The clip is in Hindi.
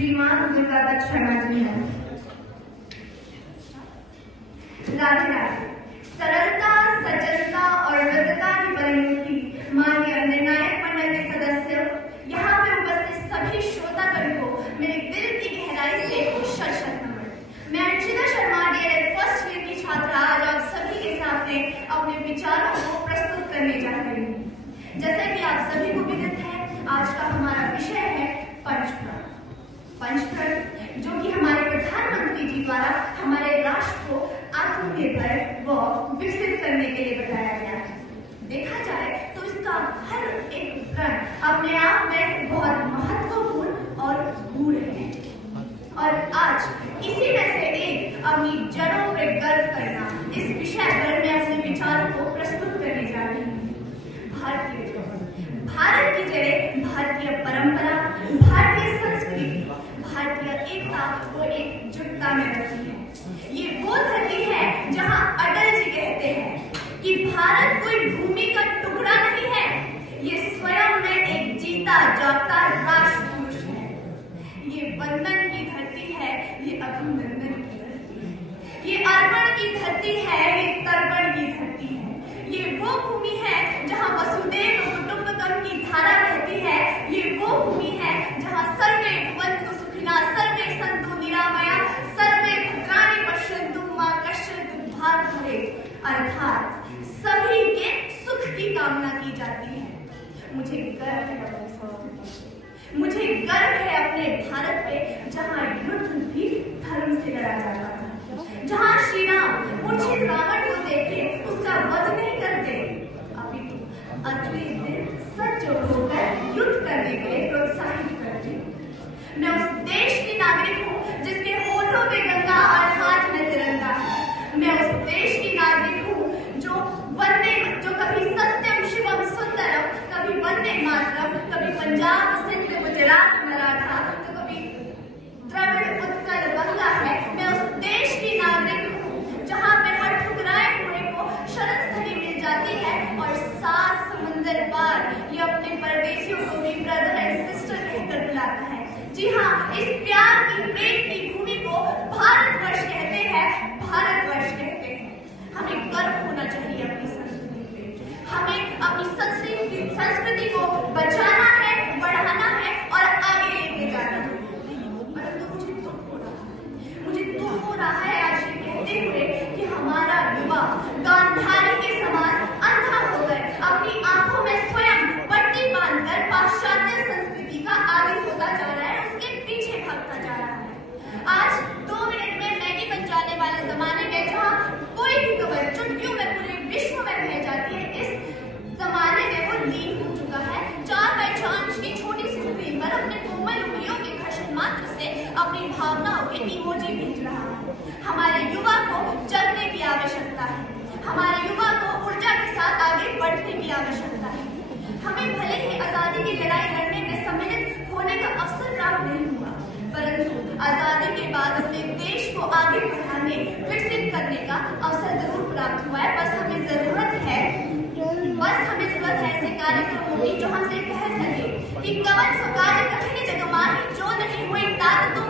श्रीमान दुर्गादत्त शर्मा जी हैं। राधे राधे। सरलता, सजगता और मृदुता की परिणति माननीय निर्णायक मंडल के सदस्य, यहाँ पे उपस्थित सभी श्रोतागण को मेरे दिल की गहराई से शत-शत नमन। मैं Archita Sharma DLED first year की छात्रा आज आप सभी के सामने अपने विचारों को प्रस्तुत करने जा रही हूँ। जैसा कि आप सभी को विदित है, आज का हमारा विषय है पंचप्रण। पंचप्रण जो कि हमारे प्रधानमंत्री जी द्वारा हमारे राष्ट्र को आत्मनिर्भर व विकसित करने के लिए बताया गया है। देखा जाए तो इसका हर एक प्रण अपने आप में बहुत महत्वपूर्ण और गूढ़ है। और आज इसी में से एक अपनी जड़ों पर गर्व करना, इस विषय पर मैं अपने विचारों को प्रस्तुत करने जा रही हूँ। भारत की जड़ें भारतीय परंपरा, भारतीय संस्कृति, भारतीय एकता को एकजुटता में रखी है। ये वो धरती है जहाँ अटल जी कहते हैं कि भारत कोई भूमि का टुकड़ा नहीं है, ये स्वयं में एक जीता जागता राष्ट्र पुरुष है। ये वंदन की धरती है, ये अभिनंदन की धरती है, ये अर्पण की धरती है, ये तर्पण की धरती है। ये वो भूमि है जहाँ वसुदेव कुटुंबकम की धारा बहती है। ये वो भूमि है जहाँ सर्वे भवन्तु सुखिनः, सर्वे सन्तु निरामयाः, सर्वे भद्राणि पश्यन्तु मा कश्चित् दुःखात् भवेत्। अर्थात सभी के सुख की कामना की जाती है। मुझे गर्व है अपनी संस्कृति पे, मुझे गर्व है अपने भारत पे, जहाँ युद्ध भी धर्म से लड़ा जाता था, जहाँ श्री राम मूर्छित रावण को देखे उसका वध नहीं करते, अपितु अगले दिन सजग होकर युद्ध करने के लिए प्रोत्साहित करते। मैं उस देश की नागरिक हूँ जिसके होठों पे गंगा और हाथ में तिरंगा है। मैं उस देश की नागरिक हूँ जो कभी सत्यम शिवम सुंदरम, कभी वंदे मातरम, कभी पंजाब सिंध गुजरात मराठा, तो कभी द्रविड़ उत्कल गंगा है। मैं उस देश की नागरिक हूँ जहाँ पे हर ठुकराए हुए को शरण स्थली मिल जाती है और 7 समुंदर पार ये अपने परदेशियों को भी ब्रदर एंड सिस्टर कहकर बुलाता है। जी हाँ, इस प्यार की प्रेम की भूमि को भारतवर्ष कहते हैं, भारतवर्ष कहते हैं। हमें गर्व होना चाहिए अपनी संस्कृति पे, हमें अपनी संस्कृति को बचाना है, बढ़ाना है और आगे लेके जाना है। परंतु मुझे दुख हो रहा है आज ये कहते हुए कि हमारा युवा गांधारी के समान अंधा होकर अपनी आंखों में स्वयं पट्टी बांधकर पाश्चात्य संस्कृति का आदी होता जा रहा है, उसके पीछे भागता जा रहा है। आज 2 मिनट में मैगी बन जाने वाले जमाने में जहाँ कोई भी खबर चुटकियों में पूरे विश्व में फैल जाती है, इस जमाने में वो लीन हो चुका है। 4x4 इंच की छोटी सी स्क्रीन पर अपने कोमल उंगलियों के घर्षण मात्र से अपनी भावनाओं के इमोजी भेज रहा है। हमारे युवा को जगने की आवश्यकता है, हमारे युवा को ऊर्जा के साथ आगे बढ़ने की आवश्यकता है। हमें भले ही आजादी की लड़ाई लड़ने में सम्मिलित होने का अवसर प्राप्त नहीं हुआ, परंतु आजादी के बाद अपने देश को आगे बढ़ाने, विकसित करने का अवसर जरूर प्राप्त हुआ है। बस हमें जरूरत है ऐसे कार्यक्रमों की जो हमसे कह सके कि कवन सो कार्य कठिन जग माही, जो नहीं हुई तात तुम